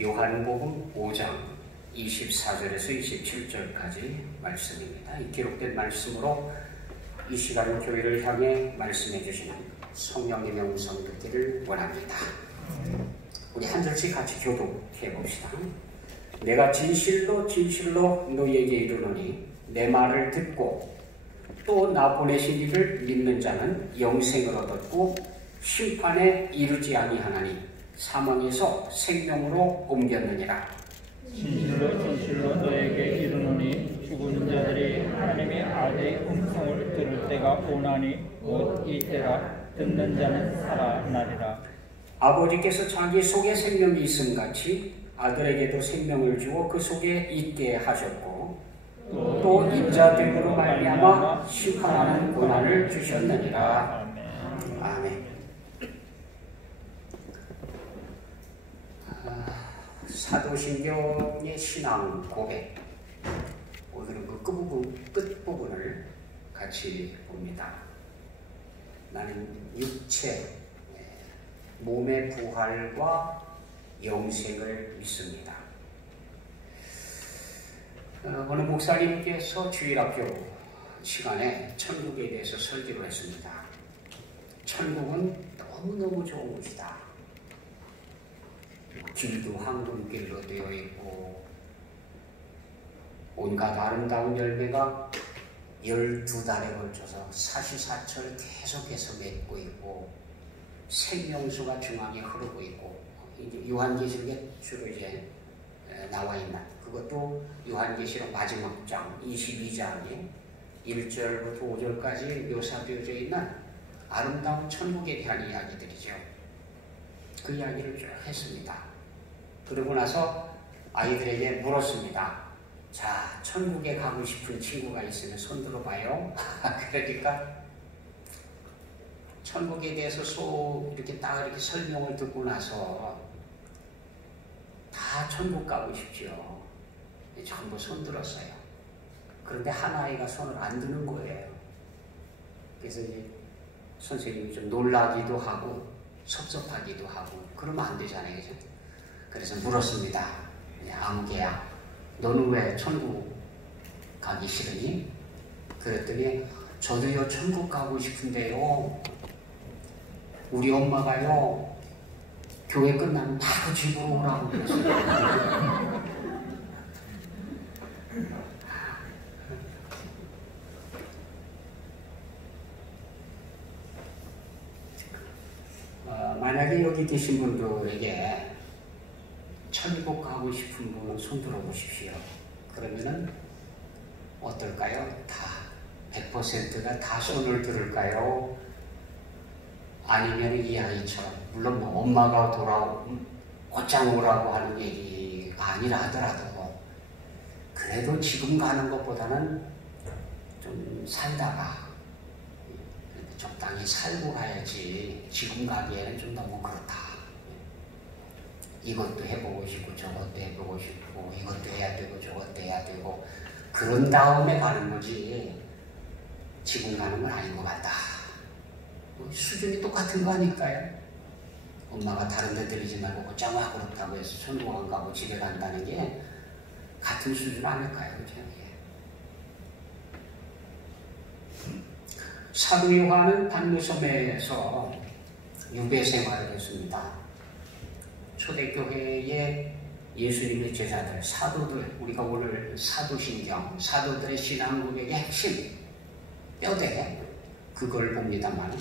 요한복음 5장 24절에서 27절까지 말씀입니다. 이 기록된 말씀으로 이 시간 교회를 향해 말씀해 주시는 성령님의 음성 듣기를 원합니다. 우리 한 절씩 같이 교독해 봅시다. 내가 진실로 진실로 너희에게 이르노니 내 말을 듣고 또 나 보내신 이를 믿는 자는 영생을 얻었고 심판에 이르지 아니하나니 사망에서 생명으로 옮겼느니라. 진실로 진실로 너에게 이르노니 죽은 자들이 하나님의 아들의 음성을 들을 때가 오나니 곧 이때라. 듣는 자는 살아나리라. 아버지께서 자기 속에 생명이 있음같이 아들에게도 생명을 주어 그 속에 있게 하셨고 또 인자됨으로 말미암아 심판하는 권한을 주셨느니라. 아멘. 사도신경의 신앙 고백, 오늘은 그 끝부분을 같이 봅니다. 나는 육체, 몸의 부활과 영생을 믿습니다. 어느 목사님께서 주일학교 시간에 천국에 대해서 설교를 했습니다. 천국은 너무너무 좋은 곳이다. 길도 황금길로 되어 있고 온갖 아름다운 열매가 12달에 걸쳐서 사시사철 계속해서 맺고 있고 생명수가 중앙에 흐르고 있고 이제 요한계시록에 주로 이제 나와 있는 그것도 요한계시록 마지막 장 22장에 1절부터 5절까지 묘사되어져 있는 아름다운 천국에 대한 이야기들이죠. 그 이야기를 쭉 했습니다. 그러고 나서 아이들에게 물었습니다. 자, 천국에 가고 싶은 친구가 있으면 손 들어봐요. 그러니까 천국에 대해서 이렇게 딱 이렇게 설명을 듣고 나서 다 천국 가고 싶죠. 전부 손 들었어요. 그런데 한 아이가 손을 안 드는 거예요. 그래서 이제 선생님이 좀 놀라기도 하고 섭섭하기도 하고 그러면 안 되잖아요. 그죠? 그래서 물었습니다. 아무개야, 너는 왜 천국 가기 싫으니? 그랬더니 저도요 천국 가고 싶은데요 우리 엄마가요 교회 끝나면 바로 집으로 오라고 그랬어요. 만약에 여기 계신 분들에게 천국 가고 싶은 분은 손 들어보십시오. 그러면은 어떨까요? 다 100%가 다 손을 들을까요? 아니면 이 아이처럼 물론 뭐 엄마가 곧장 오라고 하는 얘기가 아니라 하더라도 그래도 지금 가는 것보다는 좀 살다가 적당히 살고 가야지 지금 가기에는 좀 너무 그렇다. 이것도 해보고 싶고 저것도 해보고 싶고 이것도 해야 되고 저것도 해야 되고 그런 다음에 가는 거지 지금 가는 건 아닌 것 같다. 수준이 똑같은 거 아닐까요? 엄마가 다른 데 들리지 말고 곧장 와 그렇다고 해서 천국 안 가고 집에 간다는 게 같은 수준 아닐까요? 그죠? 사도 요한은 단무섬에서 유배 생활을 했습니다. 초대교회의 예수님의 제자들, 사도들, 우리가 오늘 사도신경, 사도들의 신앙 고백의 핵심, 뼈대, 그걸 봅니다만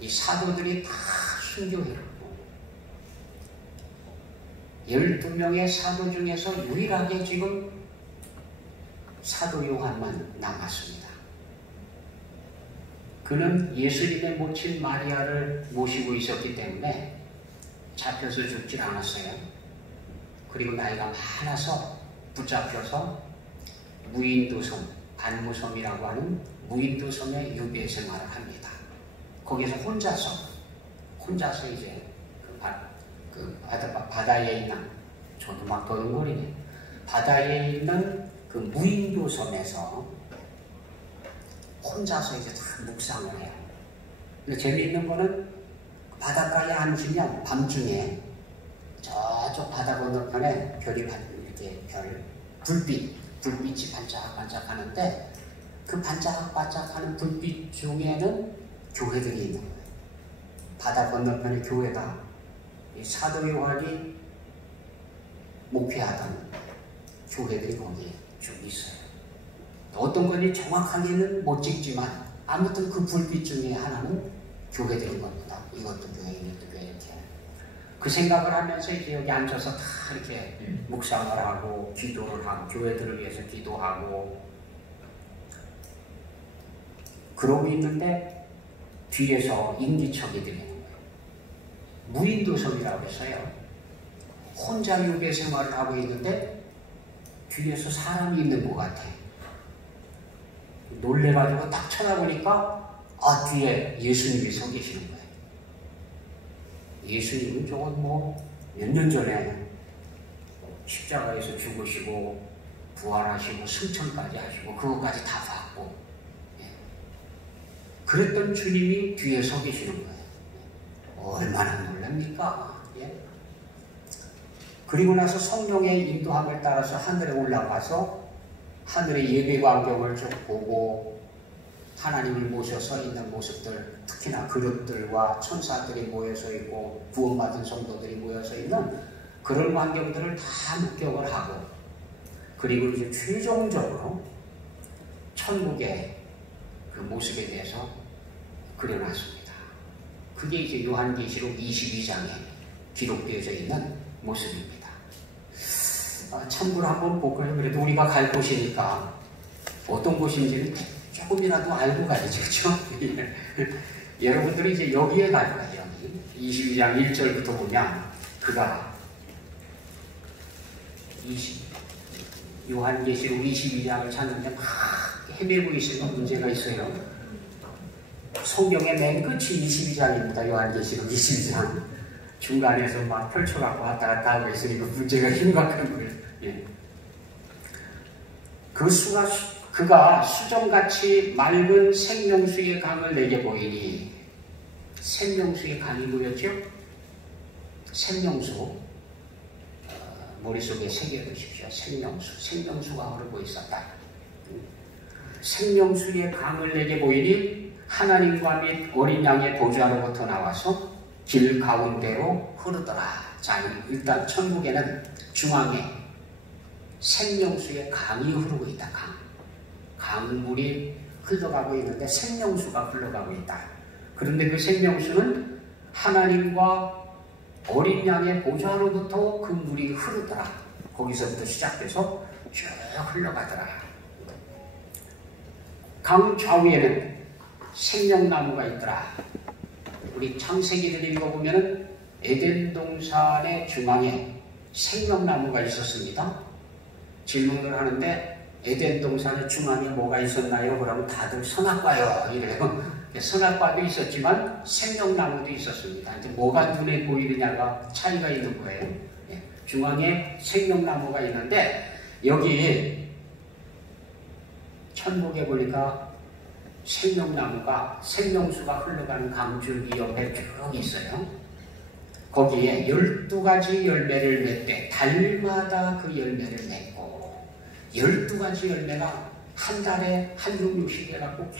이 사도들이 다 순교했고 12명의 사도 중에서 유일하게 지금 사도 요한만 남았습니다. 그는 예수님의 모친 마리아를 모시고 있었기 때문에 잡혀서 죽질 않았어요. 그리고 나이가 많아서 붙잡혀서 무인도섬, 단무섬이라고 하는 무인도섬에 유배 생활을 합니다. 거기서 혼자서 이제 바다에 있는, 저도 막 도는거리네. 바다에 있는 그 무인도섬에서 혼자서 이제 다 묵상을 해요. 근데 재미있는 거는 바닷가에 앉으면 밤중에 저쪽 바다 건너편에 별이 이렇게 불빛이 반짝반짝하는데 그 반짝반짝하는 불빛 중에는 교회들이 있는 거예요. 바다 건너편에 교회다. 이 사도 요한이 목회하던 교회들이 거기에 쭉 있어요. 어떤 건지 정확하게는 못 찍지만 아무튼 그 불빛 중에 하나는 교회들인 겁니다. 이것도 교회, 이것도 교회 이렇게. 그 생각을 하면서 이제 여기 앉아서 다 이렇게 묵상을 하고 기도를 하고 교회들을 위해서 기도하고 그러고 있는데 뒤에서 인기척이 들리는 거예요. 무인도섬이라고 해서요. 혼자 유배 생활을 하고 있는데 뒤에서 사람이 있는 것 같아. 놀래가지고 딱 쳐다보니까 뒤에 예수님이 서 계시는 거예요. 예수님은 저건 몇 년 전에 십자가에서 죽으시고 부활하시고 승천까지 하시고 그것까지 다 받고 그랬던 주님이 뒤에 서 계시는 거예요. 얼마나 놀랍니까? 그리고 나서 성령의 인도함을 따라서 하늘에 올라가서 하늘의 예배 광경을 좀 보고 하나님을 모셔서 있는 모습들, 특히나 그룹들과 천사들이 모여서 있고 구원받은 성도들이 모여서 있는 그런 광경들을 다 목격을 하고 그리고 이제 최종적으로 천국의 그 모습에 대해서 그려놨습니다. 그게 이제 요한계시록 22장에 기록되어져 있는 모습입니다. 천국을 한번 볼까요? 그래도 우리가 갈 곳이니까 어떤 곳인지는 조금이라도 알고 가야죠. 그렇죠? 여러분들이 이제 여기에 갈 거예요. 여기 22장 1절부터 보면 그가 요한계시록 22장을 찾는데 막 헤매고 있으면 문제가 있어요. 성경의 맨 끝이 22장입니다. 요한계시록 22장. 중간에서 막 펼쳐갖고 왔다 갔다 하고 있으니까 문제가 심각한 거예요. 예. 그가 수정같이 맑은 생명수의 강을 내게 보이니 생명수의 강이 뭐였죠? 생명수. 머릿속에 새겨두십시오. 생명수가 흐르고 있었다. 생명수의 강을 내게 보이니 하나님과 및 어린 양의 보좌로부터 나와서 길 가운데로 흐르더라. 자, 일단 천국에는 중앙에 생명수의 강이 흐르고 있다. 강물이 흘러가고 있는데 생명수가 흘러가고 있다. 그런데 그 생명수는 하나님과 어린 양의 보좌로부터 그 물이 흐르더라. 거기서부터 시작돼서 쭉 흘러가더라. 강 좌우에는 생명나무가 있더라. 우리 창세기를 읽어보면 에덴 동산의 중앙에 생명나무가 있었습니다. 질문을 하는데 에덴 동산의 중앙에 뭐가 있었나요? 그러면 다들 선악과요 이래요. 선악과도 있었지만 생명나무도 있었습니다. 이제 뭐가 눈에 보이느냐가 차이가 있는 거예요. 중앙에 생명나무가 있는데 여기 천국에 보니까 생명나무가 생명수가 흘러가는 강줄기 옆에 쭉 있어요. 거기에 12가지 열매를 맺되 달마다 그 열매를 맺고 12가지 열매가 한 달에 한 종류씩 해갖고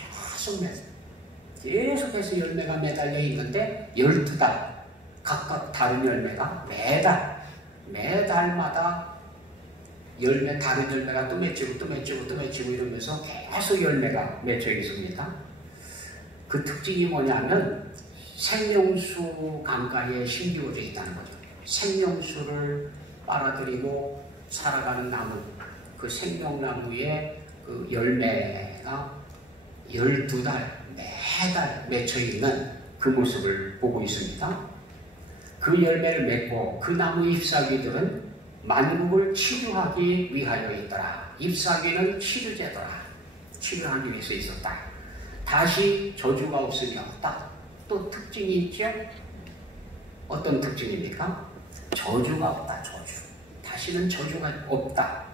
계속해서 열매가 매달려 있는데 12달 각각 다른 열매가 매달마다 다른 열매가 또 맺히고 이러면서 계속 열매가 맺혀 있습니다. 그 특징이 뭐냐면 생명수 강가에 심겨져 있다는 거죠. 생명수를 빨아들이고 살아가는 나무, 그 생명나무의 그 열매가 12달 매달 맺혀 있는 그 모습을 보고 있습니다. 그 열매를 맺고 그 나무 잎사귀들은 만국을 치료하기 위하여 있더라. 잎사귀는 치료제더라. 치료하기 위해서 있었다. 다시 저주가 없으니 없다. 또 특징이 있죠? 어떤 특징입니까? 저주가 없다. 다시는 저주가 없다.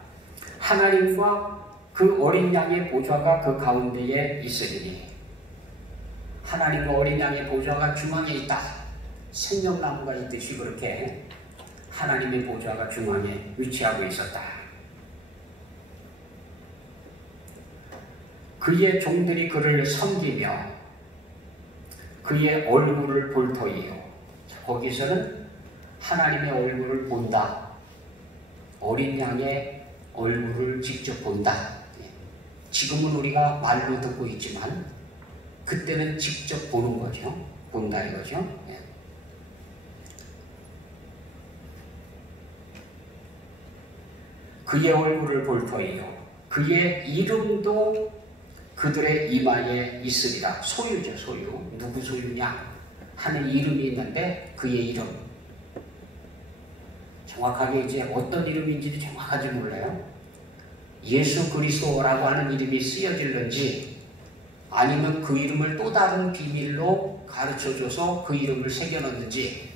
하나님과 그 어린 양의 보좌가 그 가운데에 있으리니 하나님과 어린 양의 보좌가 중앙에 있다. 생명나무가 있듯이 그렇게 하나님의 보좌가 중앙에 위치하고 있었다. 그의 종들이 그를 섬기며 그의 얼굴을 볼 터이요. 거기서는 하나님의 얼굴을 본다. 어린 양의 얼굴을 직접 본다. 지금은 우리가 말로 듣고 있지만 그때는 직접 보는 거죠. 본다 이거죠. 그의 얼굴을 볼 터이요. 그의 이름도 그들의 이마에 있으리라. 소유죠, 소유. 누구 소유냐 하는 이름이 있는데 그의 이름. 정확하게 이제 어떤 이름인지도 정확하지 몰라요. 예수 그리스도라고 하는 이름이 쓰여질는지 아니면 그 이름을 또 다른 비밀로 가르쳐줘서 그 이름을 새겨넣는지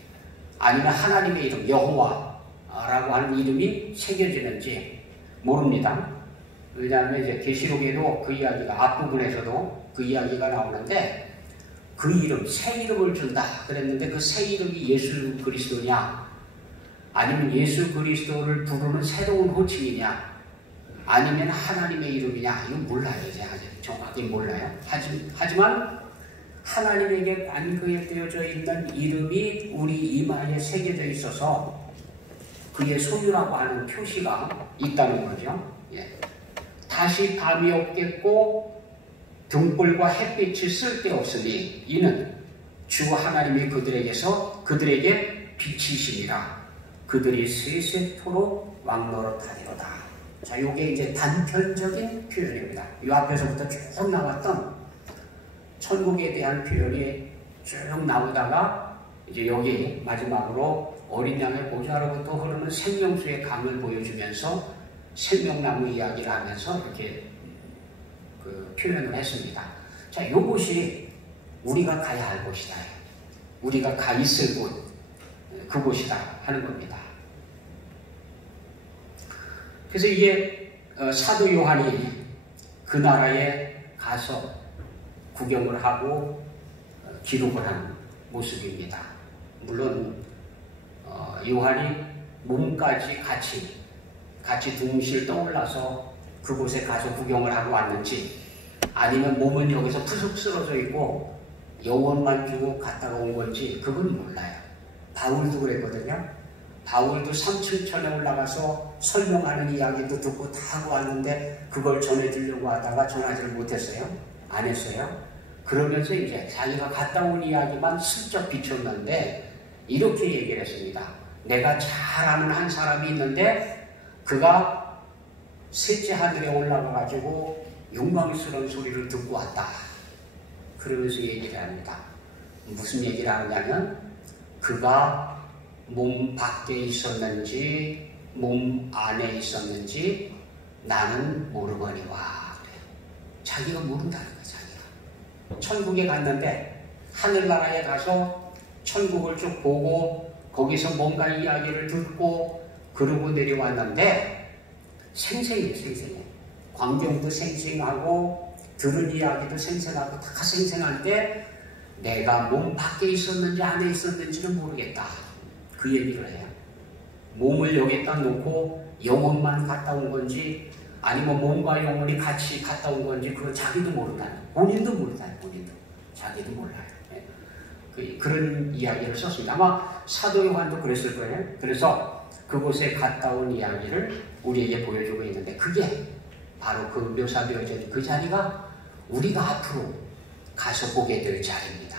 아니면 하나님의 이름 여호와라고 하는 이름이 새겨지는지 모릅니다. 왜냐하면 이제 계시록에도 그 이야기가 앞부분에서도 그 이야기가 나오는데 그 이름, 새 이름을 준다 그랬는데 그 새 이름이 예수 그리스도냐 아니면 예수 그리스도를 부르는 새로운 호칭이냐 아니면 하나님의 이름이냐 이건 몰라요. 이제 아직 정확히 몰라요. 하지만 하나님에게 관계되어져 있는 이름이 우리 이마에 새겨져 있어서 그의 소유라고 하는 표시가 있다는 거죠. 다시 밤이 없겠고 등불과 햇빛이 쓸데없으니 이는 주 하나님이 그들에게서 그들에게 빛이시니라. 그들이 세세토록 왕노릇하리로다. 자, 요게 이제 단편적인 표현입니다. 이 앞에서부터 쭉 나왔던 천국에 대한 표현이 쭉 나오다가 이제 여기 마지막으로 어린 양의 보좌로부터 흐르는 생명수의 강을 보여주면서 생명나무 이야기를 하면서 이렇게 그 표현을 했습니다. 자, 요것이 우리가 가야 할 곳이다. 우리가 가 있을 곳, 그곳이다 하는 겁니다. 그래서 이게 사도 요한이 그 나라에 가서 구경을 하고 기록을 한 모습입니다. 물론 요한이 몸까지 같이 둥실 떠올라서 그곳에 가서 구경을 하고 왔는지 아니면 몸은 여기서 푸석 쓰러져 있고 영혼만 주고 갔다가 온 건지 그건 몰라요. 바울도 그랬거든요. 바울도 3층천에 올라가서 설명하는 이야기도 듣고 다 하고 왔는데 그걸 전해주려고 하다가 전하지를 못했어요. 안 했어요. 그러면서 이제 자기가 갔다 온 이야기만 슬쩍 비췄는데 이렇게 얘기를 했습니다. 내가 잘 아는 한 사람이 있는데 그가 셋째 하늘에 올라가가지고 영광스러운 소리를 듣고 왔다. 그러면서 얘기를 합니다. 무슨 얘기를 하냐면 그가 몸 밖에 있었는지 몸 안에 있었는지 나는 모르거니와. 자기가 모른다는 거야. 자기가 천국에 갔는데 하늘나라에 가서 천국을 쭉 보고 거기서 뭔가 이야기를 듣고 그러고 내려왔는데 생생해. 광경도 생생하고 들은 이야기도 생생하고 다 생생한데 내가 몸 밖에 있었는지 안에 있었는지는 모르겠다. 그 얘기를 해요. 몸을 여기다 놓고 영혼만 갔다 온 건지 아니면 몸과 영혼이 같이 갔다 온 건지 그건 자기도 모른다는, 본인도 모른다는, 자기도 몰라요. 그런 이야기를 썼습니다. 아마 사도 요한도 그랬을 거예요. 그래서 그곳에 갔다 온 이야기를 우리에게 보여주고 있는데 그게 바로 그 묘사되어진 그 자리가 우리가 앞으로 가서 보게 될 자리입니다.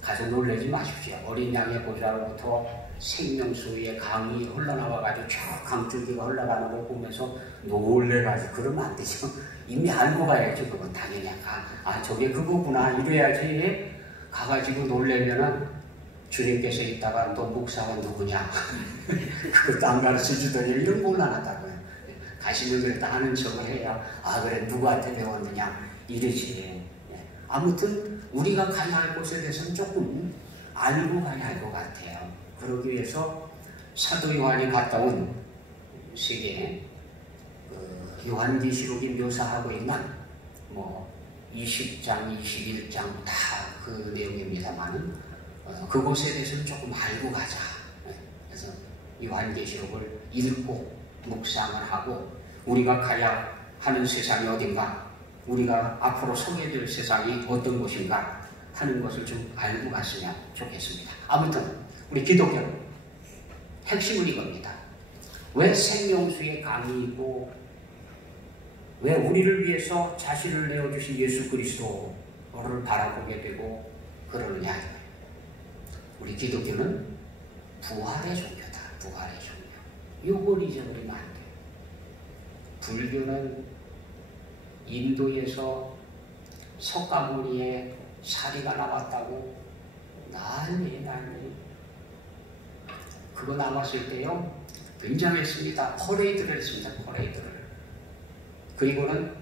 가서 놀라지 마십시오. 어린 양의 보좌로부터 생명수의 강이 흘러나와가지고 쭉 강줄기가 흘러가는 걸 보면서 놀래가지고 그러면 안 되죠. 이미 알고 가야죠. 그건 당연히 저게 그거구나 이래야지. 가가지고 놀래면은 주님께서 있다가 너 목사가 누구냐 그것도 안 가르쳐 주더니 이런 곤란하다고요. 가시는 그래도 아는 척을 해야 그래 누구한테 배웠느냐 이러지. 아무튼 우리가 가야 할 곳에 대해서는 조금 알고 가야 할 것 같아요. 그러기 위해서 사도 요한이 갔다 온 세계 요한계시록이 묘사하고 있는 20장, 21장 다 그 내용입니다만은 그곳에 대해서는 조금 알고 가자. 그래서 요한계시록을 읽고 묵상을 하고 우리가 가야 하는 세상이 어딘가, 우리가 앞으로 서게 될 세상이 어떤 곳인가 하는 것을 좀 알고 갔으면 좋겠습니다. 아무튼 우리 기독교 핵심은 이겁니다. 왜 생명수의 강이 있고 왜 우리를 위해서 자신을 내어주신 예수 그리스도를 바라보게 되고 그러느냐. 우리 기독교는 부활의 종교다. 부활의 종교. 요걸 잊어버리면 안 돼요. 불교는 인도에서 석가모니의 사리가 나왔다고 난리. 그거 나왔을 때요 굉장했습니다. 퍼레이드를 했습니다. 퍼레이드를. 그리고는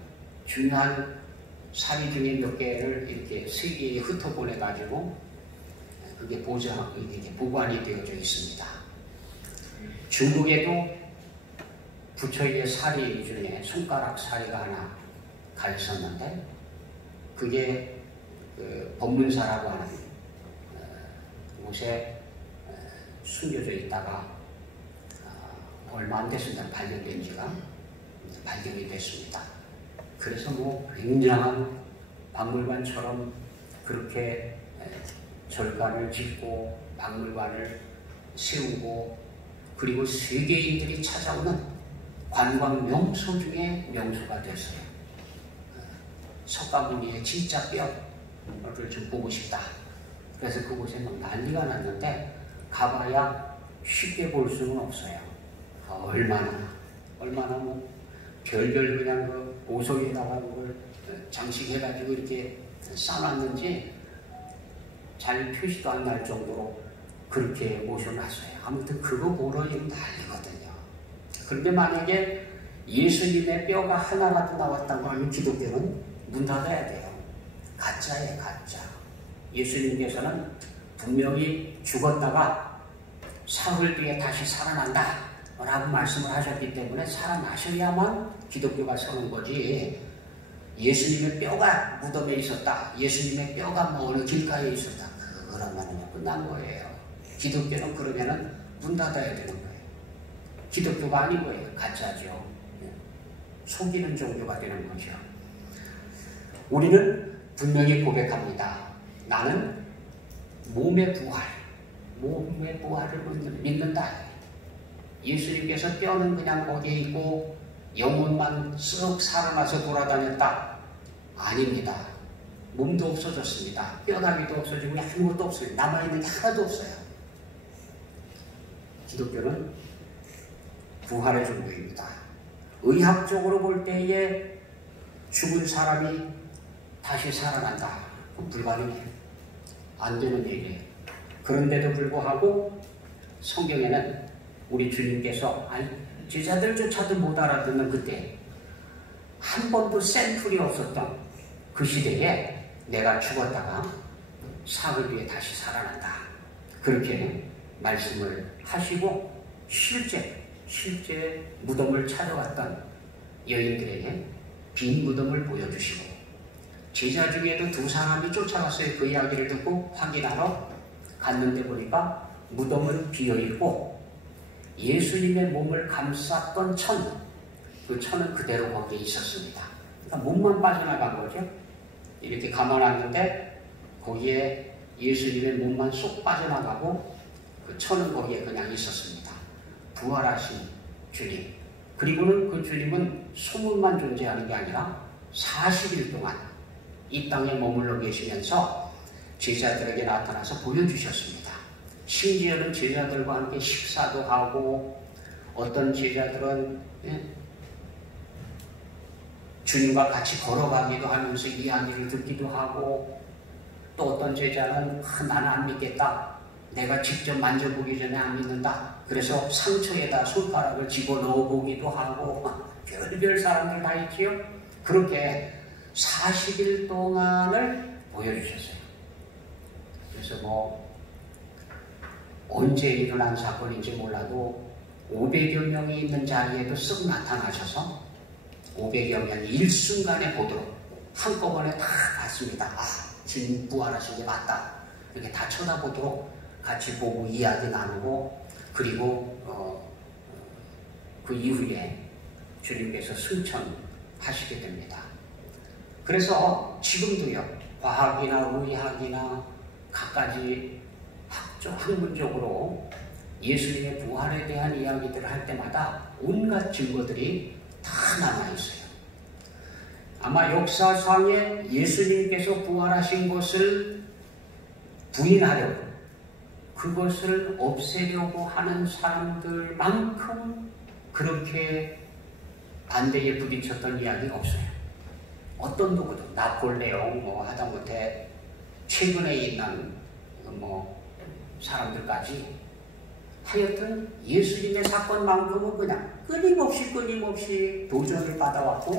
중요한 사리 중에 몇 개를 이렇게 세계에 흩어보내가지고 그게 보관이 되어져 있습니다. 중국에도 부처의 사리 중에 손가락 사리가 하나 가 있었는데 그게 그 법문사라고 하는 곳에 숨겨져 있다가 얼마 안 됐습니다. 발견된 지가 발견이 됐습니다. 그래서 굉장한 박물관처럼 그렇게 절간을 짓고 박물관을 세우고 그리고 세계인들이 찾아오는 관광 명소 중에 명소가 됐어요. 석가모니의 진짜 뼈를 좀 보고 싶다. 그래서 그곳에 난리가 났는데 가봐야 쉽게 볼 수는 없어요. 얼마나 별별 그냥 그 보석에다가 그걸 장식해가지고 이렇게 쌓아놨는지 잘 표시도 안 날 정도로 그렇게 모셔놨어요. 아무튼 그거 보러 지금 난리거든요. 그런데 만약에 예수님의 뼈가 하나라도 나왔다고 하면 기독교는 문 닫아야 돼요. 가짜예요, 가짜. 예수님께서는 분명히 죽었다가 사흘 뒤에 다시 살아난다 라고 말씀을 하셨기 때문에 살아나셔야만 기독교가 서는 거지. 예수님의 뼈가 무덤에 있었다, 예수님의 뼈가 어느 길가에 있었다, 그러면 끝난 거예요. 기독교는 그러면은 문 닫아야 되는 거예요. 기독교가 아닌 거예요. 가짜죠. 속이는 종교가 되는 거죠. 우리는 분명히 고백합니다. 나는 몸의 부활을 믿는다. 예수님께서 뼈는 그냥 거기에 있고 영혼만 쓱 살아나서 돌아다녔다. 아닙니다. 몸도 없어졌습니다. 뼈다귀도 없어지고 아무것도 없어요. 남아있는 게 하나도 없어요. 기독교는 부활의 종교입니다. 의학적으로 볼 때에 죽은 사람이 다시 살아난다. 불가능해요. 안 되는 얘기예요. 그런데도 불구하고 성경에는 우리 주님께서 제자들조차도 못 알아듣는 그때 한 번도 샘플이 없었던 그 시대에 내가 죽었다가 사흘 뒤에 다시 살아난다. 그렇게 말씀을 하시고 실제 무덤을 찾아왔던 여인들에게 빈 무덤을 보여주시고 제자 중에도 2사람이 쫓아갔어요. 그 이야기를 듣고 확인하러 갔는데 보니까 무덤은 비어있고 예수님의 몸을 감쌌던 천, 그 천은 그대로 거기에 있었습니다. 그러니까 몸만 빠져나간 거죠. 이렇게 감아놨는데 거기에 예수님의 몸만 쏙 빠져나가고 그 천은 거기에 그냥 있었습니다. 부활하신 주님. 그리고는 그 주님은 소문만 존재하는 게 아니라 40일 동안 이 땅에 머물러 계시면서 제자들에게 나타나서 보여주셨습니다. 심지어는 제자들과 함께 식사도 하고 어떤 제자들은 주님과 같이 걸어가기도 하면서 이야기를 듣기도 하고 또 어떤 제자는 나는 안 믿겠다. 내가 직접 만져보기 전에 안 믿는다. 그래서 상처에다 손가락을 집어넣어 보기도 하고 별별 사람들 다 있지요. 그렇게 40일 동안을 보여주셨어요. 그래서 언제 일어난 사건인지 몰라도 500여 명이 있는 자리에도 쓱 나타나셔서 500여 명이 일순간에 보도록 한꺼번에 다 봤습니다. 주님 부활하신 게 맞다. 이렇게 다 쳐다보도록 같이 보고 이야기 나누고 그리고 그 이후에 주님께서 승천하시게 됩니다. 그래서 지금도요, 과학이나 의학이나 갖가지 학문적으로 예수님의 부활에 대한 이야기들을 할 때마다 온갖 증거들이 다 남아있어요. 아마 역사상에 예수님께서 부활하신 것을 부인하려고, 그것을 없애려고 하는 사람들만큼 그렇게 반대에 부딪혔던 이야기가 없어요. 어떤 누구도, 나폴레옹, 하다못해 최근에 있는 사람들까지 하여튼 예수님의 사건만큼은 그냥 끊임없이 도전을 받아왔고,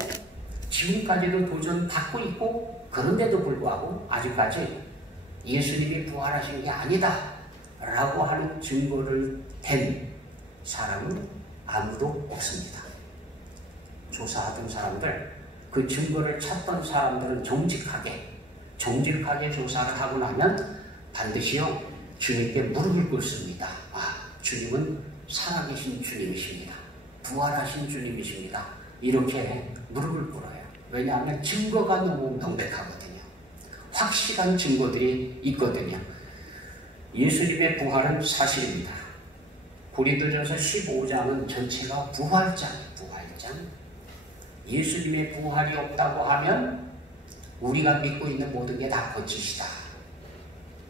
지금까지도 도전받고 있고, 그런데도 불구하고 아직까지 예수님이 부활하신 게 아니다 라고 하는 증거를 댄 사람은 아무도 없습니다. 조사하던 사람들, 그 증거를 찾던 사람들은 정직하게 조사를 하고 나면 반드시요 주님께 무릎을 꿇습니다. 주님은 살아계신 주님이십니다. 부활하신 주님이십니다. 이렇게 무릎을 꿇어요. 왜냐하면 증거가 너무 명백하거든요. 확실한 증거들이 있거든요. 예수님의 부활은 사실입니다. 고린도전서 15장은 전체가 부활장이에요. 부활장. 예수님의 부활이 없다고 하면 우리가 믿고 있는 모든 게 다 거짓이다.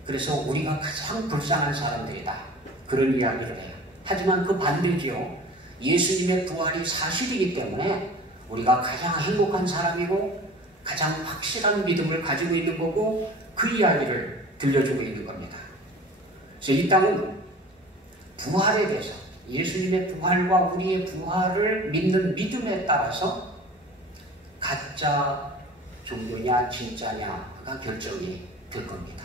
그래서 우리가 가장 불쌍한 사람들이다. 그런 이야기를 해요. 하지만 그 반대지요. 예수님의 부활이 사실이기 때문에 우리가 가장 행복한 사람이고 가장 확실한 믿음을 가지고 있는 거고, 그 이야기를 들려주고 있는 겁니다. 그래서 이 땅은 부활에 대해서, 예수님의 부활과 우리의 부활을 믿는 믿음에 따라서 가짜 종교냐 진짜냐가 결정이 될 겁니다.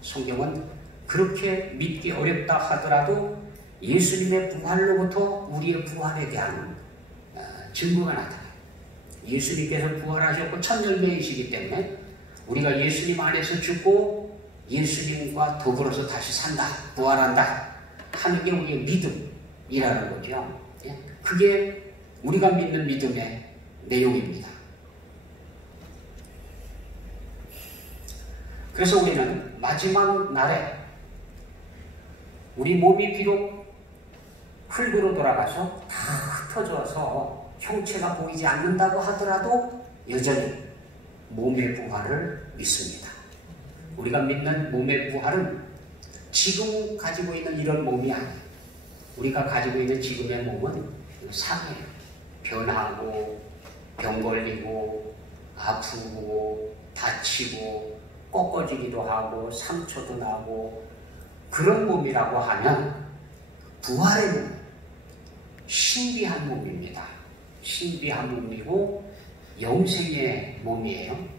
성경은 그렇게 믿기 어렵다 하더라도 예수님의 부활로부터 우리의 부활에 대한 증거가 나타나요. 예수님께서 부활하셨고 첫 열매이시기 때문에 우리가 예수님 안에서 죽고 예수님과 더불어서 다시 산다, 부활한다 하는 게 우리의 믿음이라는 거죠. 그게 우리가 믿는 믿음의 내용입니다. 그래서 우리는 마지막 날에 우리 몸이 비록 흙으로 돌아가서 다 흩어져서 형체가 보이지 않는다고 하더라도 여전히 몸의 부활을 믿습니다. 우리가 믿는 몸의 부활은 지금 가지고 있는 이런 몸이 아니에요. 우리가 가지고 있는 지금의 몸은 상해요. 변하고 병 걸리고 아프고 다치고 꺾어지기도 하고 상처도 나고 그런 몸이라고 하면 부활의 몸, 신비한 몸입니다. 신비한 몸이고 영생의 몸이에요.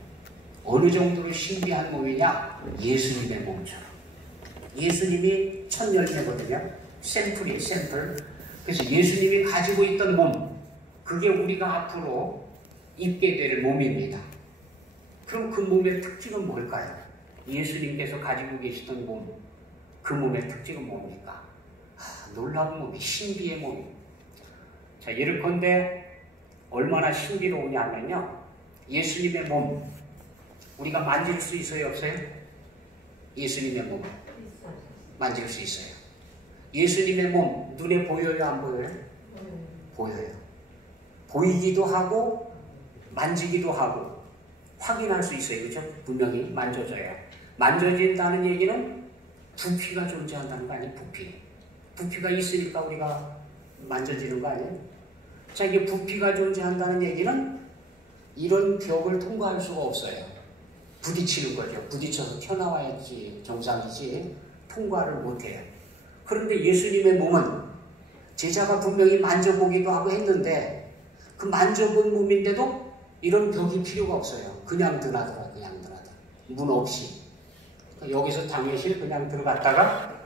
어느 정도로 신비한 몸이냐? 예수님의 몸처럼. 예수님이 첫 열매거든요. 샘플이에요, 샘플. 그래서 예수님이 가지고 있던 몸, 그게 우리가 앞으로 입게 될 몸입니다. 그럼 그 몸의 특징은 뭘까요? 예수님께서 가지고 계시던 몸, 그 몸의 특징은 뭡니까? 놀라운 몸이, 신비의 몸이. 자, 예를컨대 얼마나 신비로우냐면요, 예수님의 몸, 우리가 만질 수 있어요, 없어요? 예수님의 몸 만질 수 있어요. 예수님의 몸 눈에 보여요, 안 보여요? 보여요. 보이기도 하고 만지기도 하고 확인할 수 있어요. 그렇죠? 분명히 만져져요. 만져진다는 얘기는 부피가 존재한다는 거 아니에요? 부피가 있으니까 우리가 만져지는 거 아니에요? 자, 이게 부피가 존재한다는 얘기는 이런 벽을 통과할 수가 없어요. 부딪히는 거죠. 부딪혀서 튀어나와야지 정상이지 통과를 못해요. 그런데 예수님의 몸은 제자가 분명히 만져보기도 하고 했는데 그 만져본 몸인데도 이런 벽이 필요가 없어요. 그냥 드나들어. 문 없이. 여기서 당회실 그냥 들어갔다가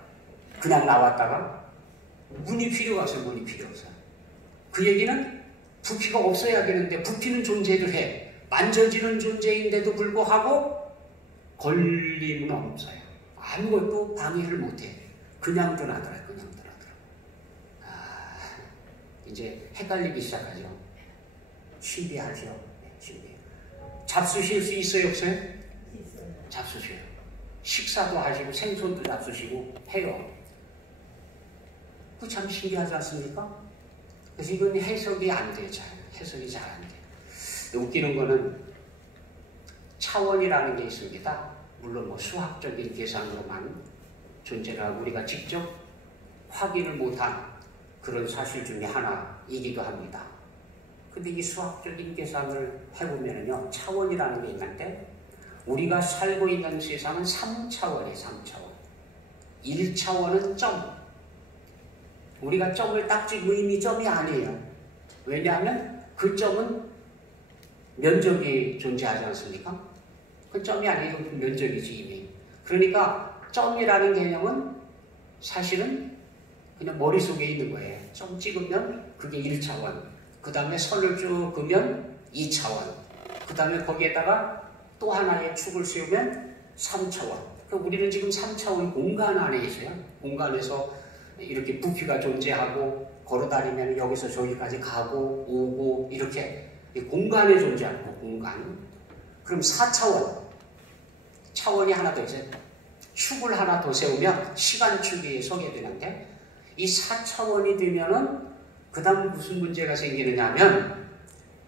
그냥 나왔다가 문이 필요가 없어요. 문이 필요 없어요. 그 얘기는 부피가 없어야 되는데 부피는 존재를 해. 만져지는 존재인데도 불구하고 걸림은 없어요. 아무것도 방해를 못해. 그냥 드나들어요. 이제 헷갈리기 시작하죠. 신비하죠. 신비. 잡수실 수 있어요, 없어요? 잡수셔요. 식사도 하시고 생선도 잡수시고 해요. 그 참 신기하지 않습니까? 그래서 이건 해석이 안 돼요. 해석이 잘 안 돼요. 웃기는 거는 차원이라는 게 있습니다. 물론 뭐 수학적인 계산으로만 존재를 하고 우리가 직접 확인을 못한 그런 사실 중에 하나이기도 합니다. 근데 이 수학적인 계산을 해보면요, 차원이라는 게 있는데, 우리가 살고 있는 세상은 3차원이에요, 3차원. 1차원은 점. 우리가 점을 딱 찍고 이미 점이 아니에요. 왜냐하면 그 점은 면적이 존재하지 않습니까? 그 점이 아니에요. 그 면적이지, 이미. 그러니까 점이라는 개념은 사실은 그냥 머릿속에 있는 거예요. 점 찍으면 그게 1차원. 그 다음에 선을 쭉 그으면 2차원. 그 다음에 거기에다가 또 하나의 축을 세우면 3차원. 그러니까 우리는 지금 3차원 공간 안에 있어요. 공간에서 이렇게 부피가 존재하고 걸어다니면 여기서 저기까지 가고 오고 이렇게 공간에 존재하는 거, 공간. 그럼 4차원. 차원이 하나 더 있어요. 축을 하나 더 세우면 시간축이 서게 되는데, 이 4차원이 되면은 그 다음 무슨 문제가 생기느냐 하면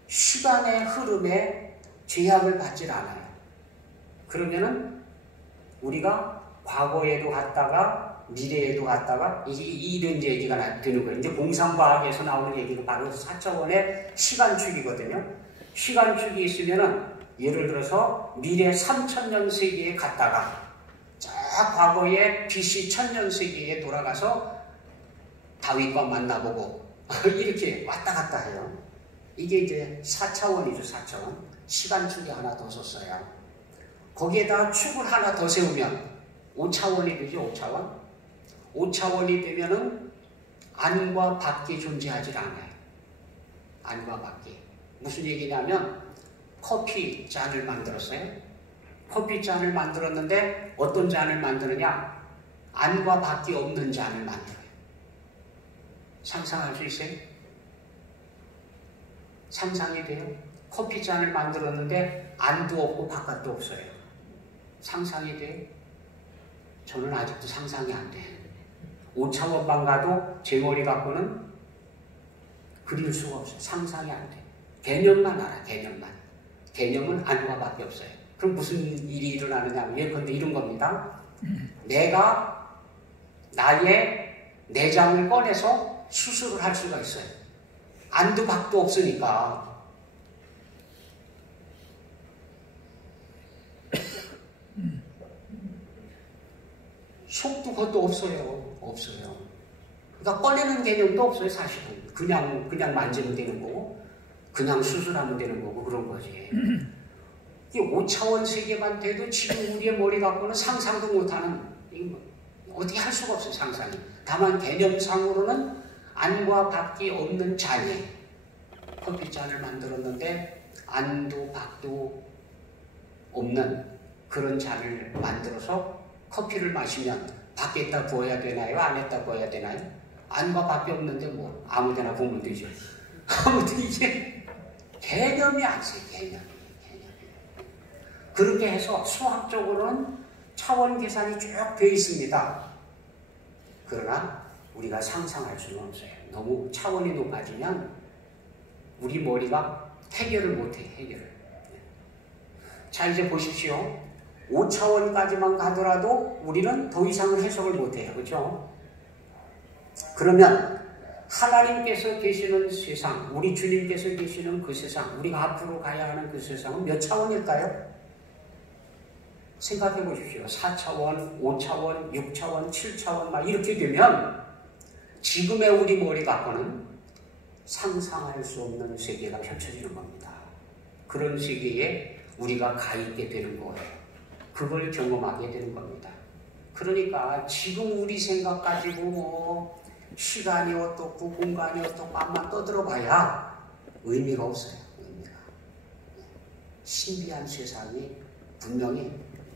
시간의 흐름에 제약을 받질 않아요. 그러면은 우리가 과거에도 갔다가 미래에도 갔다가 이런 얘기가 되는 거예요. 이제 공상과학에서 나오는 얘기가 바로 4차원의 시간축이거든요. 시간축이 있으면은 예를 들어서 미래 3000년 세기에 갔다가 쫙 과거에 BC 1000년 세기에 돌아가서 다윗과 만나보고 이렇게 왔다 갔다 해요. 이게 이제 4차원이죠, 4차원. 시간축이 하나 더 썼어요. 거기에다가 축을 하나 더 세우면 5차원이 되죠, 5차원. 5차원이 되면은 안과 밖이 존재하지 않아요. 안과 밖이. 무슨 얘기냐면 커피 잔을 만들었어요. 커피 잔을 만들었는데 어떤 잔을 만드느냐? 안과 밖이 없는 잔을 만들어요. 상상할 수 있어요? 상상이 돼요? 커피 잔을 만들었는데 안도 없고 바깥도 없어요. 상상이 돼요? 저는 아직도 상상이 안 돼요. 5차원만 가도 제 머리 갖고는 그릴 수가 없어요. 상상이 안 돼요. 개념만 알아, 개념만. 개념은 안과 밖에 없어요. 그럼 무슨 일이 일어나느냐? 예컨대 이런 겁니다. 내가 나의 내장을 꺼내서 수술을 할 수가 있어요. 안도 밖도 없으니까. 속도 그것도 없어요. 없어요. 그러니까 꺼내는 개념도 없어요, 사실은. 그냥 만지면 되는 거고, 그냥 수술하면 되는 거고, 그런 거지. 이 5차원 세계만 돼도 지금 우리의 머리 갖고는 상상도 못하는, 어떻게 할 수가 없어요, 상상이. 다만 개념상으로는 안과 밖이 없는 잔이, 커피잔을 만들었는데 안도 밖도 없는 그런 잔을 만들어서 커피를 마시면 밖에다 부어야 되나요? 안에다 부어야 되나요? 안과 밖에 없는데 뭐 아무데나 부으면 되죠. 아무튼 이게 개념이 안 써요. 개념이. 그렇게 해서 수학적으로는 차원 계산이 쭉 되어 있습니다. 그러나 우리가 상상할 수는 없어요. 너무 차원이 높아지면 우리 머리가 해결을 못해요. 해결을. 자, 이제 보십시오. 5차원까지만 가더라도 우리는 더 이상은 해석을 못해요. 그렇죠? 그러면 하나님께서 계시는 세상, 우리 주님께서 계시는 그 세상, 우리가 앞으로 가야 하는 그 세상은 몇 차원일까요? 생각해 보십시오. 4차원, 5차원, 6차원, 7차원 막 이렇게 되면 지금의 우리 머리 갖고는 상상할 수 없는 세계가 펼쳐지는 겁니다. 그런 세계에 우리가 가 있게 되는 거예요. 그걸 경험하게 되는 겁니다. 그러니까 지금 우리 생각 가지고 뭐 시간이 어떻고 공간이 어떻고 암만 떠들어봐야 의미가 없어요. 의미가. 신비한 세상이 분명히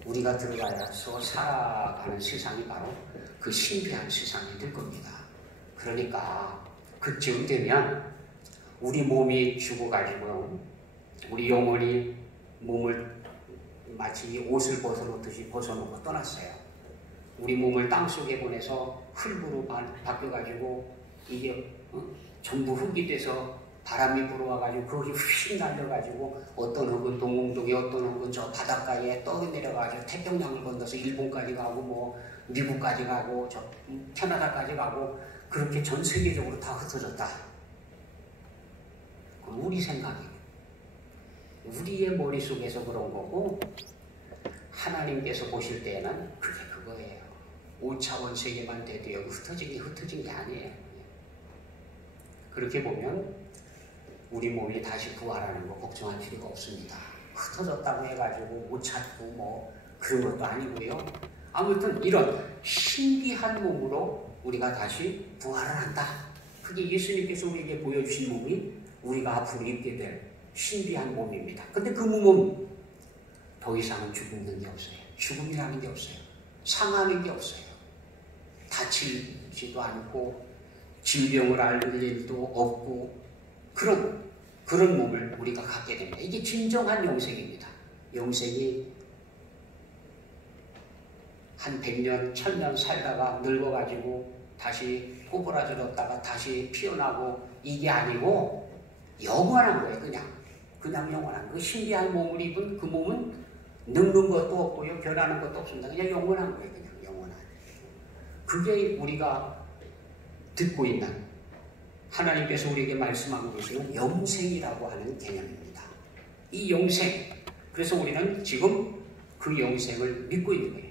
우리가 들어가서 살아가는 세상이 바로 그 그 신비한 세상이 될 겁니다. 그러니까 그쯤 되면 우리 몸이 죽어가지고 우리 영혼이 몸을 마치 옷을 벗어놓듯이 벗어놓고 떠났어요. 우리 몸을 땅속에 보내서 흙으로 바뀌어가지고 이게 전부 흙이 돼서 바람이 불어와가지고 거기 휙 날려가지고 어떤 흙은 동ung동에 어떤 흙은 저 바닷가에 떠내려가지고 태평양을 건너서 일본까지 가고 뭐 미국까지 가고 저 캐나다까지 가고 그렇게 전 세계적으로 다 흩어졌다. 그건 우리 생각이에요. 우리의 머릿속에서 그런 거고 하나님께서 보실 때에는 그게 그거예요. 5차원 세계만 돼도 여기 흩어진 게 아니에요. 그렇게 보면 우리 몸이 다시 부활하는 거 걱정할 필요가 없습니다. 흩어졌다고 해가지고 못 찾고 뭐 그런 것도 아니고요. 아무튼 이런 신비한 몸으로 우리가 다시 부활을 한다. 그게 예수님께서 우리에게 보여주신 몸이 우리가 앞으로 입게 될 신비한 몸입니다. 근데 그 몸은 더 이상은 죽는 게 없어요. 죽음이라는 게 없어요. 상하는 게 없어요. 다치지도 않고 질병을 앓을 일도 없고 그런 몸을 우리가 갖게 됩니다. 이게 진정한 영생입니다. 영생이 한 100년, 1000년 살다가 늙어가지고 다시 꼬부라졌다가 다시 피어나고 이게 아니고 영원한 거예요. 그냥 영원한 그 신비한 몸을 입은 그 몸은 늙는 것도 없고요. 변하는 것도 없습니다. 그냥 영원한 거예요. 그냥 영원한. 그게 우리가 듣고 있는 하나님께서 우리에게 말씀하고 계시는 영생이라고 하는 개념입니다. 이 영생, 그래서 우리는 지금 그 영생을 믿고 있는 거예요.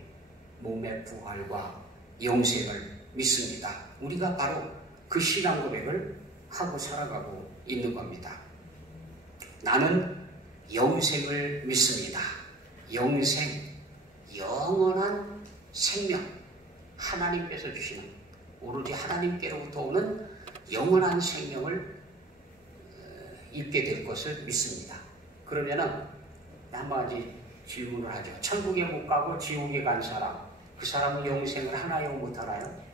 몸의 부활과 영생을 믿습니다. 우리가 바로 그 신앙 고백을 하고 살아가고 있는 겁니다. 나는 영생을 믿습니다. 영생, 영원한 생명, 하나님께서 주시는 오로지 하나님께로부터 오는 영원한 생명을 입게 될 것을 믿습니다. 그러면은 한 가지 질문을 하죠. 천국에 못 가고 지옥에 간 사람, 그 사람은 영생을 하나요 못하나요?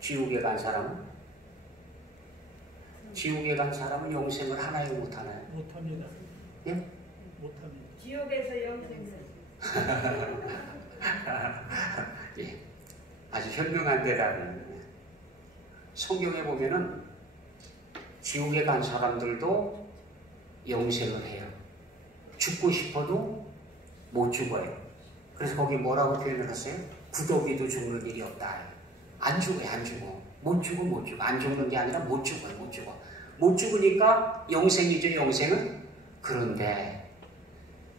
지옥에 간 사람은? 지옥에 간 사람은 영생을 하나요 못하나요? 못합니다. 예? 못합니다. 지옥에서 영생을. 예, 아주 현명한 대답입니다. 성경에 보면은 지옥에 간 사람들도 영생을 해요. 죽고 싶어도 못 죽어요. 그래서 거기 뭐라고 표현을 했어요? 구더기도 죽는 일이 없다. 안 죽어요, 안 죽어. 못 죽어. 안 죽는 게 아니라 못 죽어요, 못 죽어. 못 죽으니까 영생이죠, 영생은. 그런데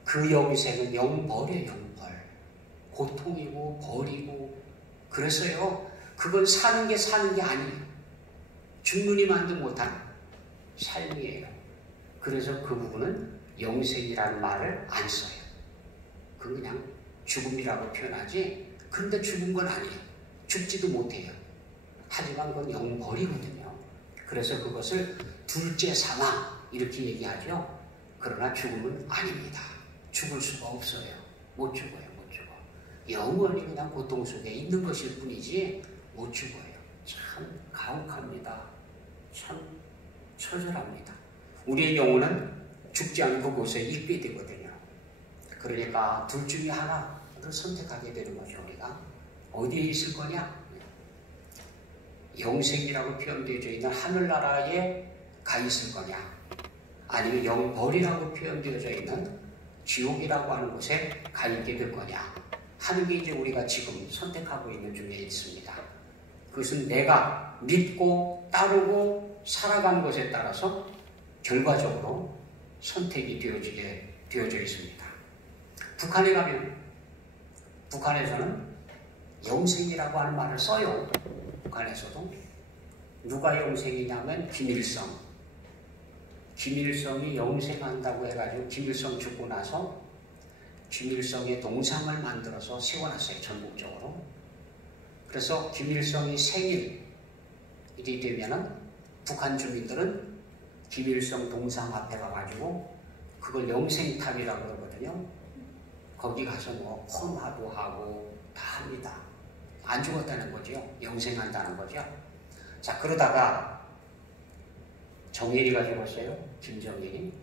그 영생은 영벌이에요, 영벌. 고통이고 벌이고. 그래서요, 그건 사는 게 아니에요. 죽느니 만도 못한 삶이에요. 그래서 그 부분은 영생이라는 말을 안 써요. 그건 그냥 죽음이라고 표현하지. 그런데 죽은 건 아니에요. 죽지도 못해요. 하지만 그건 영벌이거든요. 그래서 그것을 둘째 사망 이렇게 얘기하죠. 그러나 죽음은 아닙니다. 죽을 수가 없어요. 못 죽어요. 못 죽어. 영원히 그냥 고통 속에 있는 것일 뿐이지 못 죽어요. 참 가혹합니다. 참 처절합니다. 우리의 영혼은 죽지 않고 그곳에 있게 되거든요. 그러니까 둘 중에 하나를 선택하게 되는 거죠. 우리가 어디에 있을 거냐? 영생이라고 표현되어 있는 하늘나라에 가 있을 거냐? 아니면 영벌이라고 표현되어져 있는 지옥이라고 하는 곳에 가 있게 될 거냐? 하는 게 이제 우리가 지금 선택하고 있는 중에 있습니다. 그것은 내가 믿고 따르고 살아간 것에 따라서 결과적으로 선택이 되어져 있습니다. 북한에 가면 북한에서는 영생이라고 하는 말을 써요. 북한에서도. 누가 영생이냐면 김일성. 김일성이 영생한다고 해가지고 김일성 죽고 나서 김일성의 동상을 만들어서 세워놨어요. 전국적으로. 그래서 김일성이 생일이 되면은 북한 주민들은 김일성 동상 앞에 가가지고 그걸 영생탑이라고 그러거든요. 거기 가서 뭐 폰화도 하고 다 합니다. 안 죽었다는 거죠. 영생한다는 거죠. 자, 그러다가 정일이가 죽었어요. 김정일이.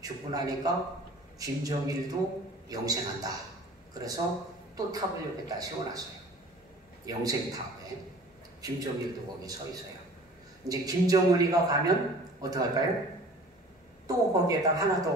죽고 나니까 김정일도 영생한다. 그래서 또 탑을 옆에다 세워놨어요. 영생탑에. 김정일도 거기 서 있어요. 이제 김정은이가 가면 어떡할까요? 또 거기에다 하나 더